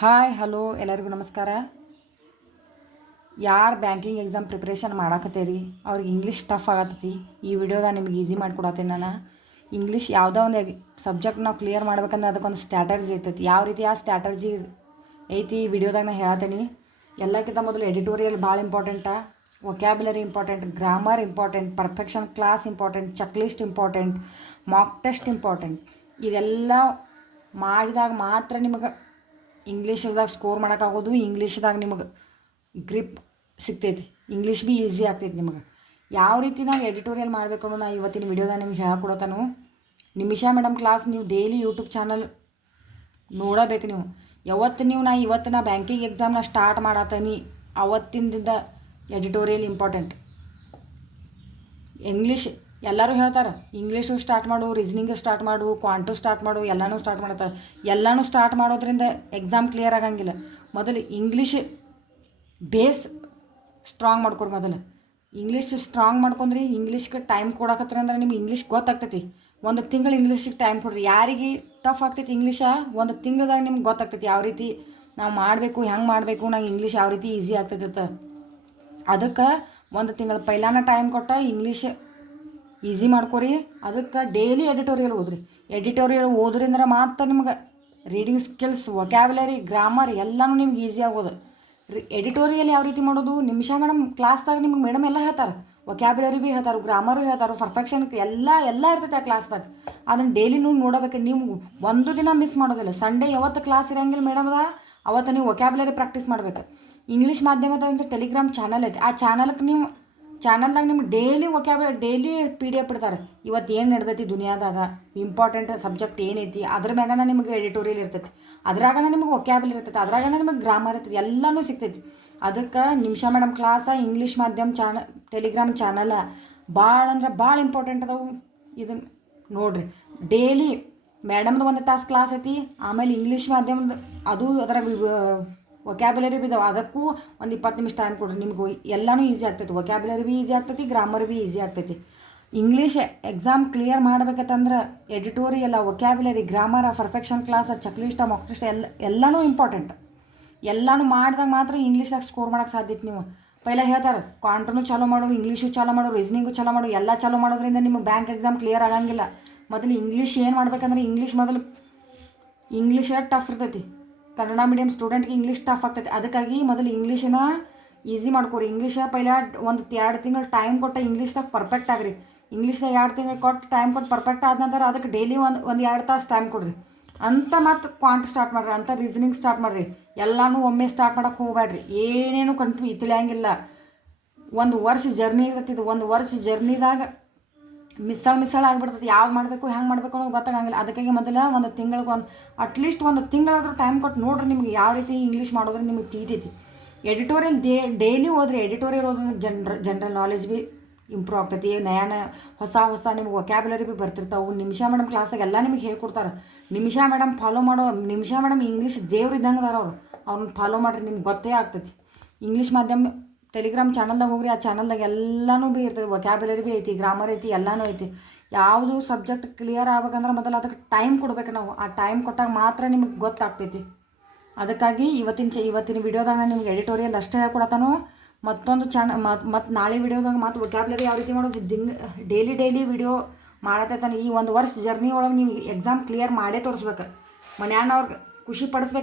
Hi hello ಎಲ್ಲರಿಗೂ ನಮಸ್ಕಾರ. ಯಾರು ಬ್ಯಾಂಕಿಂಗ್ ಎಕ್ಸಾಮ್ ಪ್ರಿಪ್ರೇಷನ್ ಮಾಡಾಕತ್ತೀರಿ ಅವ್ರಿಗೆ ಇಂಗ್ಲೀಷ್ ಟಫ್ ಆಗತ್ತೈತಿ. ಈ ವಿಡಿಯೋದಾಗ ನಿಮ್ಗೆ ಈಸಿ ಮಾಡಿಕೊಡತ್ತೀನಿ. ನಾನು ಇಂಗ್ಲೀಷ್ ಯಾವುದೋ ಒಂದು ಸಬ್ಜೆಕ್ಟ್ ನಾವು ಕ್ಲಿಯರ್ ಮಾಡ್ಬೇಕಂದ್ರೆ ಅದಕ್ಕೊಂದು ಸ್ಟ್ರಾಟರ್ಜಿ ಇರ್ತೈತಿ. ಯಾವ ರೀತಿ ಆ ಸ್ಟ್ರಾಟರ್ಜಿ ಐತಿ ಈ ವಿಡಿಯೋದಾಗ ನಾನು ಹೇಳ್ತೀನಿ. ಎಲ್ಲಕ್ಕಿಂತ ಮೊದಲು ಎಡಿಟೋರಿಯಲ್ ಭಾಳ important, vocabulary important, grammar important, perfection class important, check list important, mock test important. ಇದೆಲ್ಲ ಮಾಡಿದಾಗ ಮಾತ್ರ ನಿಮಗೆ ಇಂಗ್ಲೀಷ್ದಾಗ ಸ್ಕೋರ್ ಮಾಡೋಕ್ಕಾಗೋದು. ಇಂಗ್ಲೀಷ್ದಾಗ ನಿಮಗೆ ಗ್ರಿಪ್ ಸಿಗ್ತೈತಿ. ಇಂಗ್ಲೀಷ್ ಭೀ ಈಸಿ ಆಗ್ತೈತಿ ನಿಮಗೆ. ಯಾವ ರೀತಿ ನಾವು ಎಡಿಟೋರಿಯಲ್ ಮಾಡಬೇಕು ಅನ್ನೋ ನಾನು ಇವತ್ತಿನ ವಿಡಿಯೋದಾಗ ನಿಮ್ಗೆ ಹೇಳ್ಕೊಡತಾನು. ನಿಮಿಷಾ ಮೇಡಮ್ ಕ್ಲಾಸ್ ನೀವು ಡೈಲಿ ಯೂಟ್ಯೂಬ್ ಚಾನಲ್ ನೋಡಬೇಕು. ನೀವು ಇವತ್ತು ನಾ ಬ್ಯಾಂಕಿಂಗ್ ಎಕ್ಸಾಮ್ನ ಸ್ಟಾರ್ಟ್ ಮಾಡತ್ತೀನಿ ಅವತ್ತಿಂದ ಎಡಿಟೋರಿಯಲ್ ಇಂಪಾರ್ಟೆಂಟ್. ಇಂಗ್ಲೀಷ್ ಎಲ್ಲರೂ ಹೇಳ್ತಾರೆ ಇಂಗ್ಲೀಷು ಸ್ಟಾರ್ಟ್ ಮಾಡು, ರೀಸನಿಂಗ್ ಸ್ಟಾರ್ಟ್ ಮಾಡು, ಕ್ವಾಂಟು ಸ್ಟಾರ್ಟ್ ಮಾಡು, ಎಲ್ಲನೂ ಸ್ಟಾರ್ಟ್ ಮಾಡ್ತಾರೆ. ಎಲ್ಲನೂ ಸ್ಟಾರ್ಟ್ ಮಾಡೋದ್ರಿಂದ ಎಕ್ಸಾಮ್ ಕ್ಲಿಯರ್ ಆಗಂಗಿಲ್ಲ. ಮೊದಲು ಇಂಗ್ಲೀಷ್ ಬೇಸ್ ಸ್ಟ್ರಾಂಗ್ ಮಾಡ್ಕೊರಿ. ಮೊದಲು ಇಂಗ್ಲೀಷ್ ಸ್ಟ್ರಾಂಗ್ ಮಾಡ್ಕೊಂಡ್ರಿ. ಇಂಗ್ಲೀಷ್ಗೆ ಟೈಮ್ ಕೊಡಕತ್ರಿ ಅಂದ್ರೆ ನಿಮ್ಗೆ ಇಂಗ್ಲೀಷ್ ಗೊತ್ತಾಗ್ತೈತಿ. ಒಂದು ತಿಂಗಳು ಇಂಗ್ಲೀಷಿಗೆ ಟೈಮ್ ಕೊಡ್ರಿ. ಯಾರಿಗೆ ಟಫ್ ಆಗ್ತೈತಿ ಇಂಗ್ಲೀಷ ಒಂದು ತಿಂಗಳದಾಗ ನಿಮ್ಗೆ ಗೊತ್ತಾಗ್ತೈತಿ ಯಾವ ರೀತಿ ನಾವು ಮಾಡಬೇಕು, ಹೆಂಗೆ ಮಾಡಬೇಕು, ನಂಗೆ ಇಂಗ್ಲೀಷ್ ಯಾವ ರೀತಿ ಈಸಿ ಆಗ್ತೈತೆ. ಅದಕ್ಕೆ ಒಂದು ತಿಂಗಳು ಪೈಲಾನ ಟೈಮ್ ಕೊಟ್ಟ ಇಂಗ್ಲೀಷ್ ಈಸಿ ಮಾಡ್ಕೊರಿ. ಅದಕ್ಕೆ ಡೈಲಿ ಎಡಿಟೋರಿಯಲ್ ಓದ್ರಿ. ಎಡಿಟೋರಿಯಲ್ ಓದ್ರಿಂದ ಮಾತ್ರ ನಿಮ್ಗೆ ರೀಡಿಂಗ್ ಸ್ಕಿಲ್ಸ್, ವೊಕ್ಯಾಬ್ಯುಲರಿ, ಗ್ರಾಮರ್ ಎಲ್ಲನೂ ನಿಮ್ಗೆ ಈಸಿ ಆಗೋದು. ಎಡಿಟೋರಿಯಲ್ ಯಾವ ರೀತಿ ಮಾಡೋದು ನಿಮಿಷ ಮೇಡಮ್ ಕ್ಲಾಸ್ದಾಗ ನಿಮ್ಗೆ ಮೇಡಮ್ ಎಲ್ಲ ಹೇಳ್ತಾರೆ. ವೊಕ್ಯಾಬ್ಯುಲರಿ ಭೀ ಹೇಳ್ತಾರೆ, ಗ್ರಾಮರು ಹೇಳ್ತಾರೆ, ಪರ್ಫೆಕ್ಷನ್ ಎಲ್ಲ ಇರ್ತೈತೆ ಆ ಕ್ಲಾಸ್ದಾಗ. ಅದನ್ನು ಡೈಲಿ ನೀವು ನೋಡಬೇಕು. ನೀವು ಒಂದು ದಿನ ಮಿಸ್ ಮಾಡೋದಿಲ್ಲ. ಸಂಡೇ ಯಾವತ್ತು ಕ್ಲಾಸ್ ಇರೋಂಗಿಲ್ಲ ಮೇಡಮ್ದ ಅವತ್ತು ನೀವು ವೊಕ್ಯಾಬ್ಯುಲರಿ ಪ್ರಾಕ್ಟೀಸ್ ಮಾಡ್ಬೇಕು. ಇಂಗ್ಲೀಷ್ ಮಾಧ್ಯಮದ ಅಂತ ಟೆಲಿಗ್ರಾಮ್ ಚಾನಲ್ ಐತೆ. ಆ ಚಾನಲ್ಗೆ ನೀವು ಚಾನಲ್ದಾಗ ನಿಮ್ಗೆ ಡೈಲಿ ಡೈಲಿ PDF ಇಡ್ತಾರೆ. ಇವತ್ತು ಏನು ನಡೆದೈತಿ ದುನಿಯಾದಾಗ, ಇಂಪಾರ್ಟೆಂಟ್ ಸಬ್ಜೆಕ್ಟ್ ಏನೈತಿ ಅದ್ರ ಮ್ಯಾಗನ ನಿಮಗೆ ಎಡಿಟೋರಿಯಲ್ ಇರ್ತೈತಿ. ಅದ್ರಾಗನ ನಿಮ್ಗೆ ವೊಕ್ಯಾಬ್ಯುಲರಿ ಇರ್ತೈತಿ, ಅದ್ರಾಗನ ನಿಮಗೆ ಗ್ರಾಮರ್ ಇರ್ತೈತಿ, ಎಲ್ಲನೂ ಸಿಗ್ತೈತಿ. ಅದಕ್ಕೆ ನಿಮಿಷಾ ಮೇಡಮ್ ಕ್ಲಾಸ ಇಂಗ್ಲೀಷ್ ಮಾಧ್ಯಮ ಟೆಲಿಗ್ರಾಮ್ ಚಾನಲ್ ಭಾಳ ಅಂದ್ರೆ ಭಾಳ ಇಂಪಾರ್ಟೆಂಟ್ ಅದಾವು. ಇದನ್ನು ನೋಡಿರಿ. ಡೈಲಿ ಮೇಡಮ್ದು ಒಂದು ತಾಸು ಕ್ಲಾಸ್ ಐತಿ. ಆಮೇಲೆ ಇಂಗ್ಲೀಷ್ ಮಾಧ್ಯಮದ ಅದು ಅದ್ರಾಗ ವೊಕ್ಯಾಬ್ಯುಲರಿ ಬಿದ್ದಾವೆ. ಅದಕ್ಕೂ ಒಂದು 20 ನಿಮಿಷ ಟೈಮ್ ಕೊಡ್ರಿ. ನಿಮ್ಗೆ ಎಲ್ಲನೂ ಈಸಿ ಆಗ್ತೈತಿ. ವೊಕ್ಯಾಬ್ಯುಲರಿ ಭೀ ಈಸಿ ಆಗ್ತೈತಿ, ಗ್ರಾಮರ್ ಭೀ ಈಸಿ ಆಗ್ತೈತಿ. ಇಂಗ್ಲೀಷ್ ಎಕ್ಸಾಮ್ ಕ್ಲಿಯರ್ ಮಾಡ್ಬೇಕಂತಂದ್ರೆ editorial, vocabulary, grammar, perfection class, check list, mock test ಎಲ್ಲನೂ ಇಂಪಾರ್ಟೆಂಟ್. ಎಲ್ಲನೂ ಮಾಡಿದಾಗ ಮಾತ್ರ ಇಂಗ್ಲೀಷ್ದಾಗ ಸ್ಕೋರ್ ಮಾಡೋಕ್ಕೆ ಸಾಧ್ಯತೆ. ನೀವು ಪೈಲ ಹೇಳ್ತಾರೆ ಕ್ವಾಂಟ್ರೂ ಚಾಲೂ ಮಾಡು, ಇಂಗ್ಲೀಷು ಚಾಲೂ ಮಾಡು, ರೀಸನಿಂಗು ಚಾಲೂ ಮಾಡು. ಎಲ್ಲ ಚಾಲೂ ಮಾಡೋದ್ರಿಂದ ನಿಮಗೆ ಬ್ಯಾಂಕ್ ಎಕ್ಸಾಮ್ ಕ್ಲಿಯರ್ ಆಗಂಗಿಲ್ಲ. ಮೊದಲು ಇಂಗ್ಲೀಷ್ ಏನು ಮಾಡ್ಬೇಕಂದ್ರೆ ಇಂಗ್ಲೀಷ್ ಟಫ್ ಇರ್ತೈತಿ. ಕನ್ನಡ ಮೀಡಿಯಮ್ ಸ್ಟೂಡೆಂಟ್ಗೆ ಇಂಗ್ಲೀಷ್ ಟಫ್ ಆಗ್ತೈತಿ. ಅದಕ್ಕಾಗಿ ಮೊದಲು ಇಂಗ್ಲೀಷನ್ನ ಈಸಿ ಮಾಡ್ಕೊರಿ. ಇಂಗ್ಲೀಷ ಪೈಲ 1-2 ತಿಂಗಳು ಟೈಮ್ ಕೊಟ್ಟು ಇಂಗ್ಲೀಷ್ದಾಗ ಪರ್ಫೆಕ್ಟ್ ಆಗ್ರಿ. ಇಂಗ್ಲೀಷ್ದಾಗ 2 ತಿಂಗಳು ಕೊಟ್ಟು ಟೈಮ್ ಕೊಟ್ಟು ಪರ್ಫೆಕ್ಟ್ ಆದ ನಂತರ ಅದಕ್ಕೆ ಡೈಲಿ ಒಂದು 2 ತಾಸು ಟೈಮ್ ಕೊಡ್ರಿ. ಅಂತ ಮತ್ತು ಕ್ವಾಂಟ್ ಸ್ಟಾರ್ಟ್ ಮಾಡಿರಿ, ಅಂತ ರೀಸನಿಂಗ್ ಸ್ಟಾರ್ಟ್ ಮಾಡಿರಿ. ಎಲ್ಲನೂ ಒಮ್ಮೆ ಸ್ಟಾರ್ಟ್ ಮಾಡೋಕ್ಕೆ ಹೋಗ್ಬೇಡ್ರಿ. ಏನೇನು ತಿಳಿಯಂಗಿಲ್ಲ. ಒಂದು ವರ್ಷ ಜರ್ನಿ ಇರ್ತೈತಿ. ಇದು ಒಂದು ವರ್ಷ ಜರ್ನಿದಾಗ ಮಿಸ್ಸಳ ಆಗಿಬಿಡ್ತೈತಿ. ಯಾವ್ದು ಮಾಡಬೇಕು, ಹೆಂಗೆ ಮಾಡಬೇಕು ಅನ್ನೋದು ಗೊತ್ತಾಗಂಗಿಲ್ಲ. ಅದಕ್ಕಾಗಿ ಮೊದಲ ಒಂದು ತಿಂಗಳಿಗೆ ಅಟ್ಲೀಸ್ಟ್ ಒಂದು ತಿಂಗಳಾದರೂ ಟೈಮ್ ಕೊಟ್ಟು ನೋಡ್ರಿ ನಿಮ್ಗೆ ಯಾವ ರೀತಿ ಇಂಗ್ಲೀಷ್ ಮಾಡೋದ್ರೆ ನಿಮಗೆ ತಿಳಿತೈತಿ. ಎಡಿಟೋರಿಯಲ್ ಡೈಲಿ ಓದ್ರಿ. ಎಡಿಟೋರಿಯಲ್ ಓದೋದ್ರೆ ಜನರಲ್ ನಾಲೆಜ್ ಭೀ ಇಂಪ್ರೂವ್ ಆಗ್ತೈತಿ. ಹೊಸ ನಿಮ್ಗೆ ವೊಕ್ಯಾಬ್ಯುಲರಿ ಭೀ ಬರ್ತಿರ್ತಾವೆ. ನಿಮಿಷಾ ಮೇಡಮ್ ಕ್ಲಾಸಾಗ ಎಲ್ಲ ನಿಮಗೆ ಹೇಳ್ಕೊಡ್ತಾರೆ. ನಿಮಿಷಾ ಮೇಡಮ್ ನಿಮಿಷಾ ಮೇಡಮ್ ಇಂಗ್ಲೀಷ್ ದೇವ್ರು ಇದ್ದಂಗೆ ಅದಾರ. ಅವ್ರನ್ನ ಫಾಲೋ ಮಾಡಿರಿ, ನಿಮ್ಗೆ ಗೊತ್ತೇ ಆಗ್ತೈತಿ. ಇಂಗ್ಲೀಷ್ ಮಾಧ್ಯಮ ಟೆಲಿಗ್ರಾಮ್ ಚಾನಲ್ದಾಗ ಹೋಗ್ರಿ. ಆ ಚಾನಲ್ದಾಗ ಎಲ್ಲನೂ ಭೀ ಇರ್ತದೆ. ವೊಕ್ಯಾಬ್ಯುಲರಿ ಭೀ ಐತಿ, ಗ್ರಾಮರ್ ಐತಿ, ಎಲ್ಲನೂ ಐತಿ. ಯಾವುದು ಸಬ್ಜೆಕ್ಟ್ ಕ್ಲಿಯರ್ ಆಗ್ಬೇಕಂದ್ರೆ ಮೊದಲು ಅದಕ್ಕೆ ಟೈಮ್ ಕೊಡ್ಬೇಕು ನಾವು. ಆ ಟೈಮ್ ಕೊಟ್ಟಾಗ ಮಾತ್ರ ನಿಮಗೆ ಗೊತ್ತಾಗ್ತೈತಿ. ಅದಕ್ಕಾಗಿ ಇವತ್ತಿನ ವಿಡಿಯೋದಾಗ ನಿಮ್ಗೆ ಎಡಿಟೋರಿಯಲ್ ಅಷ್ಟೇ ಹೇಳ್ಕೊಡತಾನು. ಮತ್ತೊಂದು ಮತ್ತು ನಾಳೆ ವಿಡಿಯೋದಾಗ ಮತ್ತು ವೊಕ್ಯಾಬ್ಯುಲರಿ ಯಾವ ರೀತಿ ಮಾಡೋದು ಡೈಲಿ ವಿಡಿಯೋ ಮಾಡತ್ತೈತಾನೆ. ಈ ಒಂದು ವರ್ಷ ಜರ್ನಿ ಒಳಗೆ ನೀವು ಎಕ್ಸಾಮ್ ಕ್ಲಿಯರ್ ಮಾಡೇ ತೋರಿಸ್ಬೇಕು. ಮನ್ಯಾನವ್ರಿಗೆ ಖುಷಿ ಪಡಿಸ್ಬೇಕು.